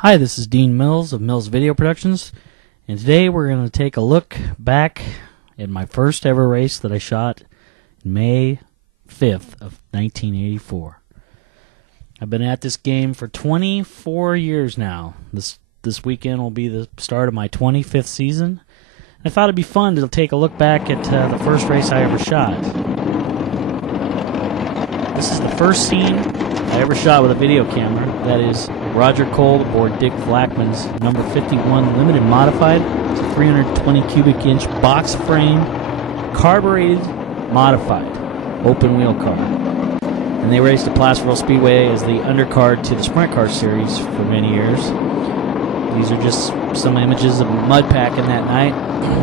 Hi, this is Dean Mills of Mills Video Productions, and today we're going to take a look back at my first ever race that I shot May 5th of 1984. I've been at this game for 24 years now. This weekend will be the start of my 25th season. I thought it'd be fun to take a look back at the first race I ever shot. This is the first scene I ever shot with a video camera. That is Roger Cole aboard Dick Flackman's number 51 limited modified. It's a 320 cubic inch box frame, carbureted, modified, open wheel car. And they raced at Placerville Speedway as the undercard to the Sprint Car Series for many years. These are just some images of mud packing that night.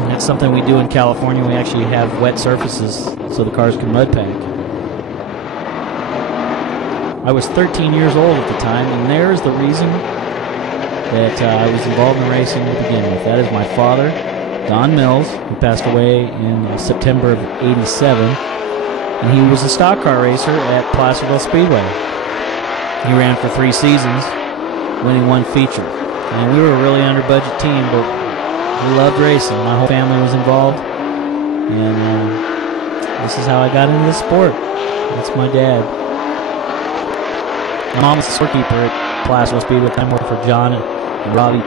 That's something we do in California. We actually have wet surfaces so the cars can mud pack. I was 13 years old at the time, and there's the reason that I was involved in racing to begin with. That is my father, Don Mills, who passed away in September of '87, and he was a stock car racer at Placerville Speedway. He ran for 3 seasons, winning 1 feature. And we were a really under-budget team, but we loved racing. My whole family was involved, and this is how I got into the sport. That's my dad. My mom was the scorekeeper at Placerville Speedway. I'm working for John and Robbie.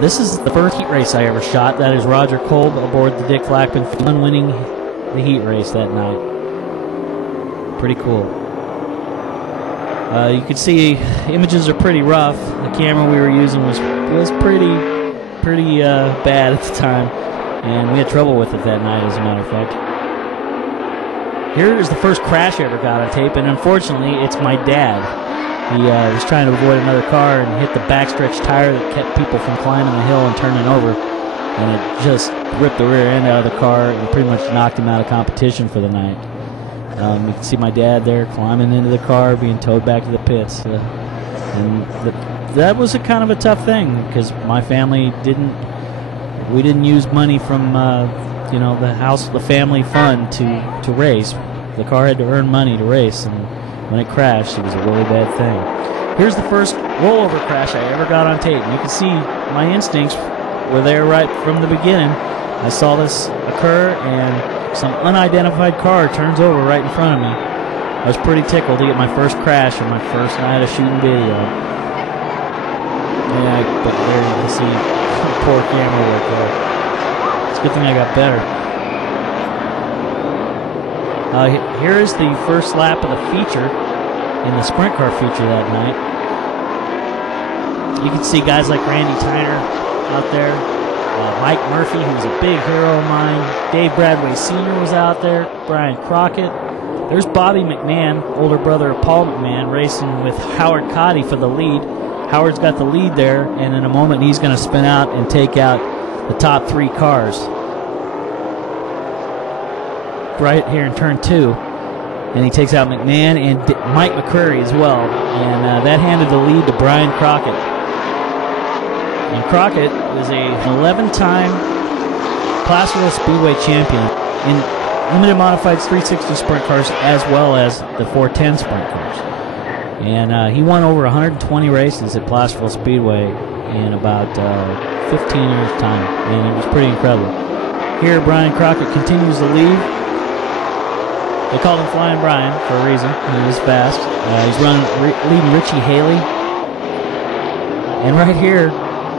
This is the first heat race I ever shot. That is Roger Cole aboard the Dick Flackman, winning the heat race that night. Pretty cool. You can see images are pretty rough. The camera we were using was pretty bad at the time, and we had trouble with it that night, as a matter of fact. Here is the first crash I ever got on tape, and unfortunately, it's my dad. He was trying to avoid another car and hit the backstretch tire that kept people from climbing the hill and turning over, and it just ripped the rear end out of the car and pretty much knocked him out of competition for the night. You can see my dad there climbing into the car, being towed back to the pits. That was a kind of a tough thing because my family we didn't use money from the family fund to race. The car had to earn money to race, and when it crashed, it was a really bad thing. Here's the first rollover crash I ever got on tape. You can see my instincts were there right from the beginning. I saw this occur, and some unidentified car turns over right in front of me. I was pretty tickled to get my first crash on my first night of shooting video. But there you can see poor camera work there. It's a good thing I got better. Here is the first lap of the feature in the sprint car feature that night. You can see guys like Randy Tyner out there. Mike Murphy, who was a big hero of mine. Dave Bradway Sr. was out there. Brian Crockett. There's Bobby McMahon, older brother of Paul McMahon, racing with Howard Cotty for the lead. Howard's got the lead there, and in a moment he's going to spin out and take out the top 3 cars. Right here in turn 2. And he takes out McMahon and Mike McCreary as well. And that handed the lead to Brian Crockett. And Crockett is a 11-time Placerville Speedway champion in limited modified 360 sprint cars as well as the 410 sprint cars. And he won over 120 races at Placerville Speedway in about 15 years' time. And it was pretty incredible. Here, Brian Crockett continues to lead. They called him Flying Brian for a reason. He was fast. He's leading Richie Haley. And right here,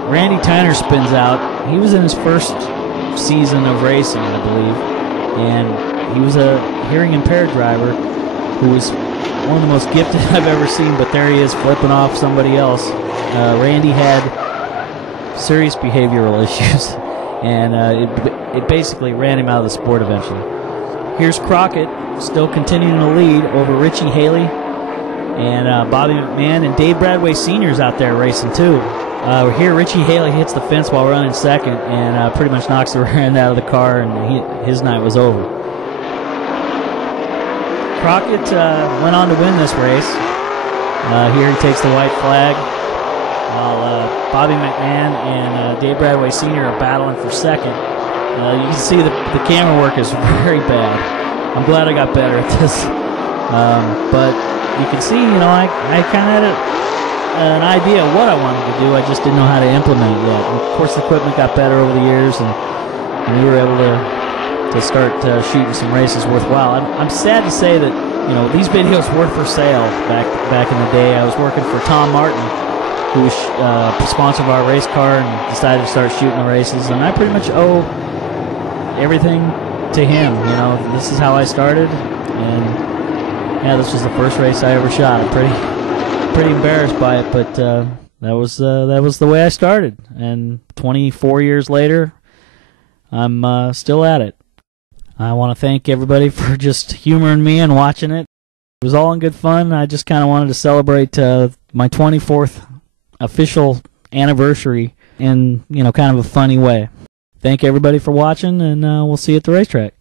Randy Tyner spins out. He was in his first season of racing, I believe. And he was a hearing impaired driver who was one of the most gifted I've ever seen, but there he is flipping off somebody else. Randy had serious behavioral issues, and it basically ran him out of the sport eventually. Here's Crockett still continuing to lead over Richie Haley, and Bobby McMahon and Dave Bradway Sr.'s out there racing too. Here Richie Haley hits the fence while running second and pretty much knocks the rear end out of the car, and his night was over. Crockett went on to win this race. Here he takes the white flag while Bobby McMahon and Dave Bradway Sr. are battling for second. You can see the camera work is very bad. I'm glad I got better at this. But you can see, I kind of had an idea of what I wanted to do. I just didn't know how to implement it yet. And of course, the equipment got better over the years, and we were able to start shooting some races worthwhile. I'm sad to say that these videos were for sale back in the day. I was working for Tom Martin, who was sponsor of our race car, and decided to start shooting the races. And I pretty much owe everything to him. This is how I started, and yeah, this was the first race I ever shot. I'm pretty embarrassed by it, but that was the way I started. And 24 years later, I'm still at it. I want to thank everybody for just humoring me and watching it. It was all in good fun. I just kind of wanted to celebrate my 24th official anniversary in kind of a funny way. Thank everybody for watching, and we'll see you at the racetrack.